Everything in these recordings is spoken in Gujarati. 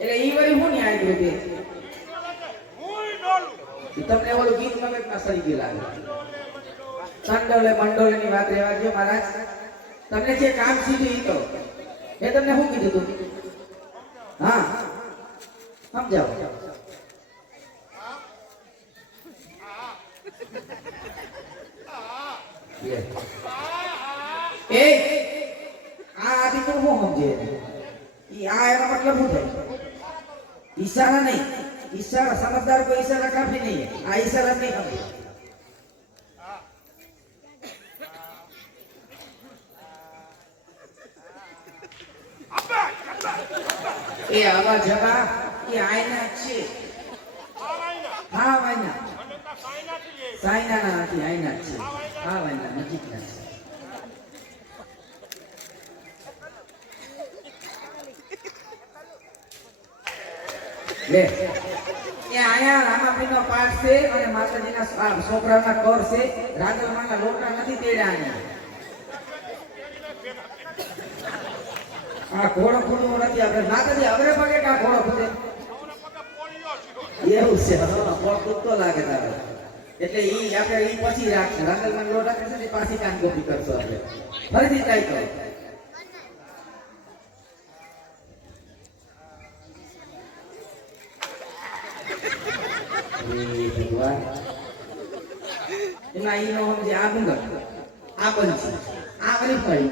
એટલે ઈ વળી હું ને આવી ગયો તમને ઓલું ગીત મગજમાં સરી ગયું લાગે. ચંડોલે મંડોલે ની વાત રહેવા દો મહારાજ. તમને જે કામ સીધું ઈ તો એ તમને શું કીધું તું? હા સમજાવો. એ આ આદિ તો હું સમજે ઈ આ એનો મતલબ શું થાય? ઈશારા નહીં. ઈશારા સમજદાર કોઈ ઈશારા કાફી નહીં. આ ઈશારા નહીં સમજે. એ આવા જગા એ આયના છે. હા વાયના સાયના ના નથી આયના છે. હા વાયના નજીકના છે. લે એ આયા રામાપીરનો પાઠ છે અને માતાજીના છોકરાના કોર છે. રાંદલમાના લોટા નથી તેડ્યા અહીંયા. આ ઘોડો ખુદવો નથી. આપણે માતાજી હવે પગે કા ઘોડો ખુદે એવું છે. કોણ કૂદતો લાગે તારે એટલે ઈ આપણે ઈ પછી રાખશું. રાંદલમાન લોટા કરશે પાછી કાન ગોપી કરશો. આપણે ફરીથી ટ્રાય કરો. એમાં ઈ નો સમજે આ ડુંગર આ બંધ આ વળી પડી.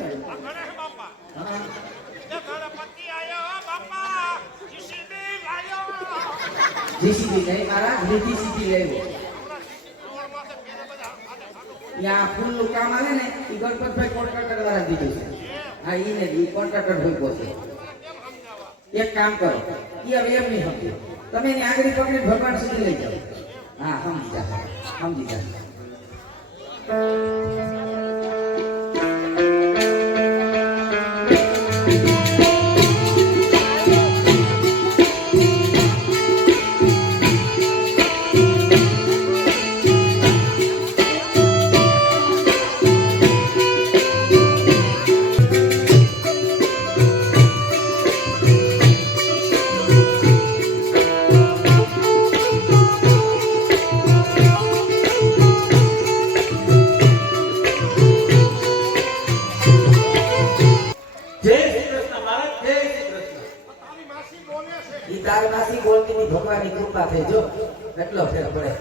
જીસીબી નહીં મારા જીસીબી લેવો. યા ફૂલ નું કામ આવે ને ઈ ગણપતભાઈ કોન્ટ્રાક્ટર વાળા દીધું છે. હા ઈ ને ઈ કોન્ટ્રાક્ટર હોય છે. એક કામ કરો ઈ હવે એમ નહીં સમજે. તમે એની આંગળી પકડી ભગવાન સુધી લઈ જાઓ. હા સમજી જા સમજી જા. ભગવાનની કૃપા થઈ જો કેટલો ફેર પડે.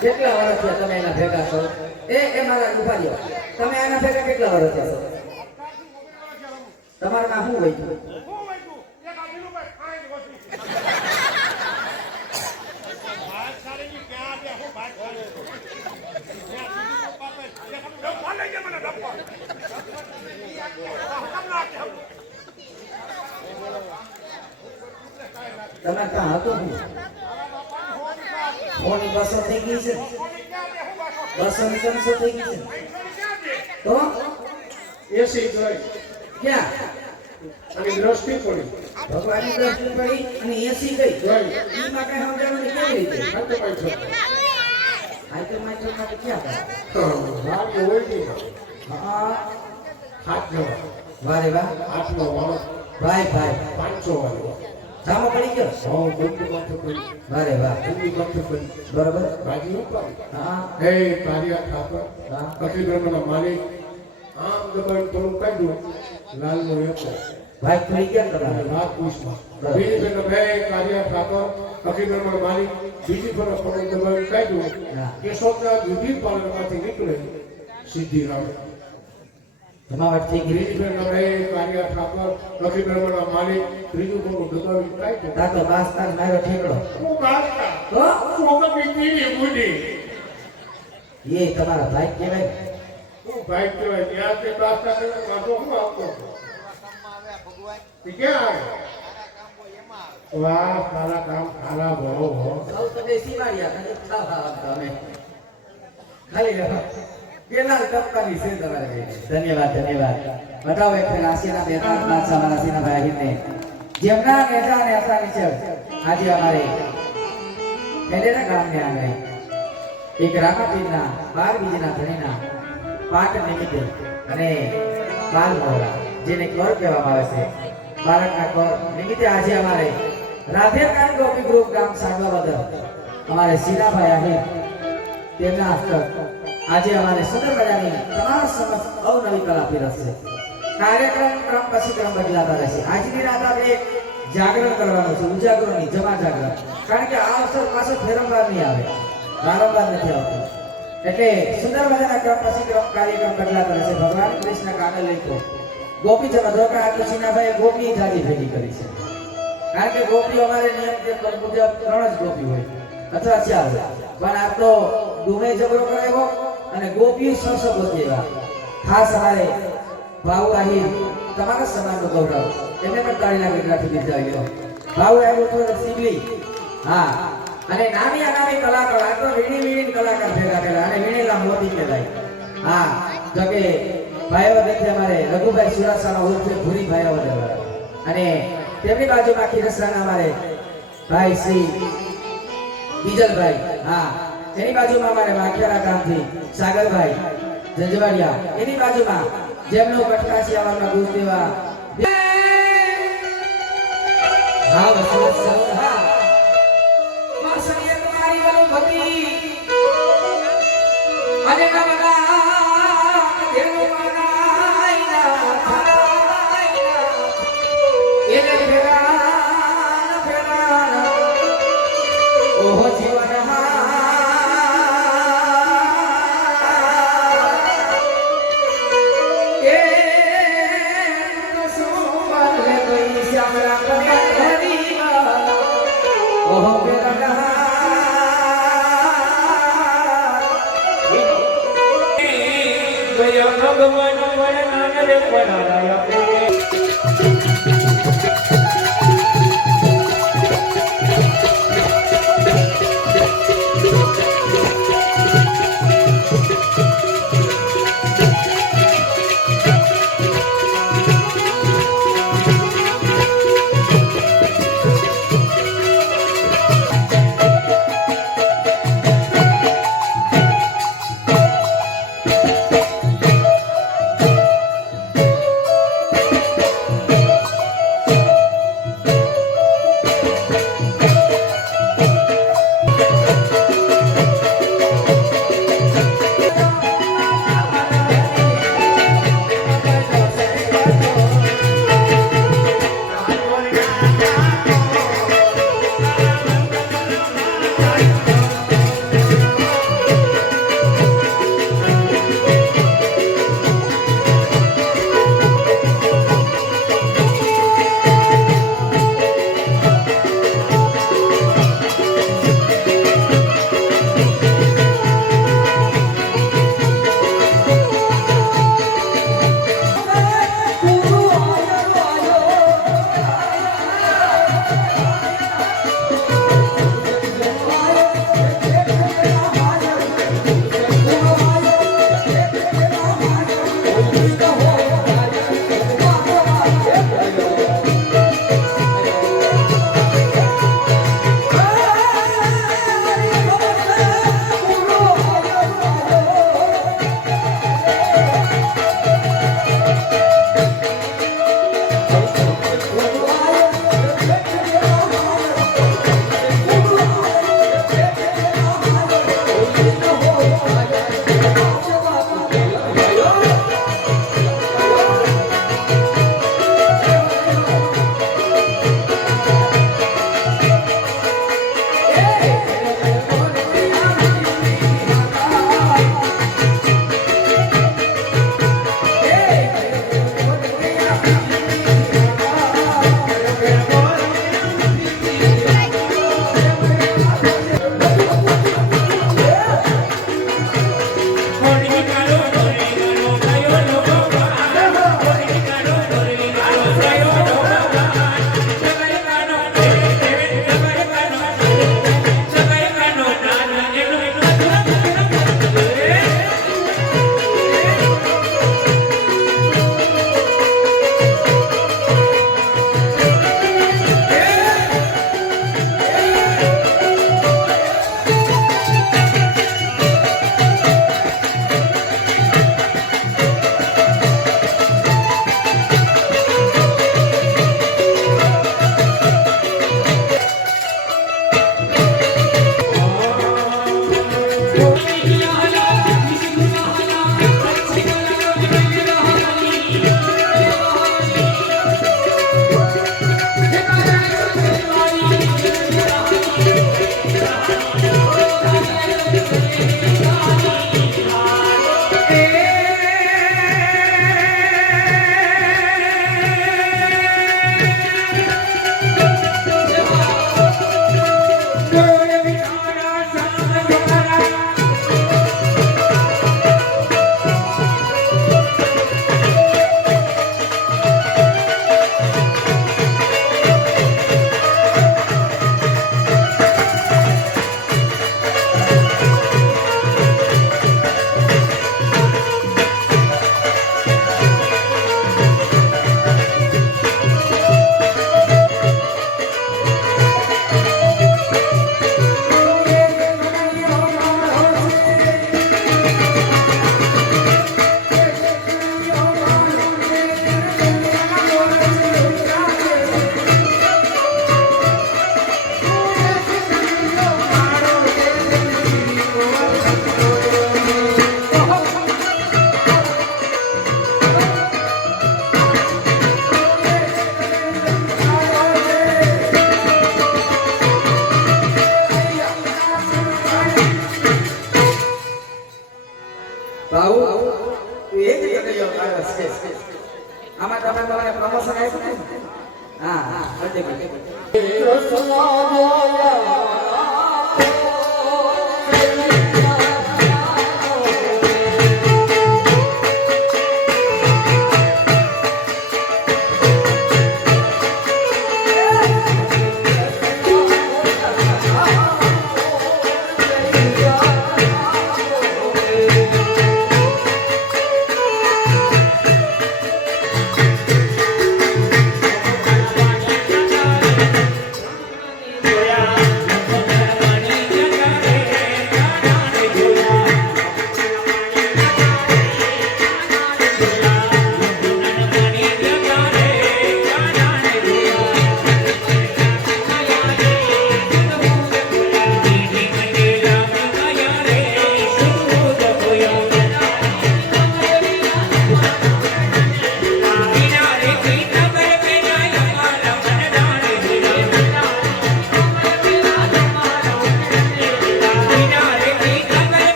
કેટલા વર્ષ થયા તમે એના ભેગા છો? એ મારા ઉભા રહ્યો. તમે આના ભેગા કેટલા વર્ષ થયા છો? તમારું નામ શું હોય? તમે ક્યાં હતો? ફોની બસો થઈ ગઈ છે. બસો ની 300 થઈ ગઈ છે. તો એસી જોઈ ક્યાં અને દ્રષ્ટિ પડી. ભગવાનની દ્રષ્ટિ પડી અને એસી ગઈ જોઈ. ઈ માટે સમજાવવાનું કેવી રીતે? આઈટમ માટે ક્યાં વાત હોય છે? હા આટલો વારે વાહ આટલો ભાઈ 500 વાળો જામો પડી ગયો. હા બંધ માથે પડી. વારે વાહ બંધ માથે પડી. બરાબર બાજી ઉપર. હા એ કાર્યા ઠાકર કટી બ્રહ્મના માલિક આમ દબાઈ થોડું કાઢ્યું. લાલનો એકો ભાઈ થઈ ગયા તમારે વાત પૂછમાં. બીજી ફેર બે કાર્યા ઠાકર કટી બ્રહ્મના માલિક બીજી ફેર થોડું દબાઈ કાઢ્યું. કેશોદના દૂધી પાલનમાંથી નીકળે સિદ્ધિરામ જમાવટ થઈ ગઈ. કાર્ય ઠાકર લખી બ્રહ્મના માલિક ત્રીજું કોનું દબાવી કાઢ્યું. તા તો બાસ્તા મારો ઠેકડો. હું બાસ્તા તો કોક બીજી બુડી એ તમારા ભાઈ કહેવાય. હું ભાઈ કહેવાય ત્યાં તે બાસ્તા કરે માથો હું આપતો. ઈ ક્યાં આવે વાહ તારા કામ ખારા બહુ હો સૌ તમે સીમાડ્યા અને ખાવા તમે ખાલી કેનાલ ટપકાની છે તમારે ધન્યવાદ ધન્યવાદ બતાવો એક ફેર આશીના બેતા બાદશાહ મારા સીના ભાઈ ને જેમના નેતા અને આસાની છે આજે અમારે ખેડેરા ગામને આંગણે એક રામાપીરના 12 બીજના ધણીના પાઠ નિમિત્તે અને બાલ મોરા જેને કર કહેવામાં આવે છે બાળકના કર નિમિત્તે આજે અમારે રાધેકાન ગોપી ગ્રુપ ગામ સાંડવા બદલ અમારે સીનાભાઈ આહિર તેમના હસ્તક આજે અમારે સુંદર મજાની તમામ સમક્ષ અવનવી કલા પીરસશે કાર્યક્રમ ક્રમ પછી ક્રમ બદલાતા રહેશે આજની રાત આપણે જાગરણ કરવાનું છે ઉજાગરોની જમા જાગરણ કારણ કે આ અવસર પાછો ફેરવવાર નહીં આવે વારંવાર નથી આવતું એટલે સુંદર મજાના ક્રમ પછી ક્રમ કાર્યક્રમ બદલાતા રહેશે ભગવાન કૃષ્ણ કાને લઈતો ગોપી જમા ધોકા આતુસીનાભાઈ ગોપી જાજી ભેગી કરી છે કારણ કે ગોપીઓ અમારે નિયમ મુજબ 3 જ ગોપી હોય અથવા 4 પણ આ તો ડુમે જબરો કરાવ્યો અને ગોપીઓ સરસ ગોતી એવા ખાસ અમારે ભાવ આહિર તમારા સમાજનું ગૌરવ એમને પણ તાળીના ગગડાથી બિરદાવ્યો ભાવ આવ્યો તો સિગલી હા અને નાની અનામી કલાકાર આ તો વીણી કલાકાર ભેગા કર્યા અને વીણીલા મોતી કહેવાય હા જો કે ભાઈઓ દેખે અમારે રઘુભાઈ સુરાસાના ઓળખે ભૂરી ભાઈઓ દેવા અને તેમની બાજુમાં ખીરસરાના અમારે ભાઈ શ્રી બીજલભાઈ હા એની બાજુમાં અમારે વાખિયારા ગામથી સાગરભાઈ જંજવાડિયા એની બાજુમાં જેમનો કટકાસી આવવાના દૂધ દેવા હા વસુલ સૌહા માસણીએ તમારી વનપતિ અને નમના દેનો મનાઈના એને ફેરા ઓહો જીવન ભગવાન વરનાન રે પરાયા આમાં તમારે પ્રમોશન આપ્યું ને? હા હા બધે બધે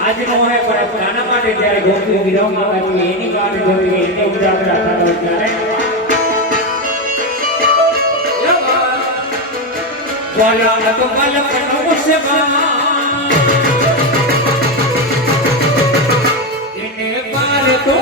આજનો હોય પણ આના માટે જ્યારે ગોપીઓ વિરહમાં આવી એની વાત જોઈ એને ઉજાગરા થતા હોય ત્યારે બોલા તો કલ્પનો સેવા એને પાર તો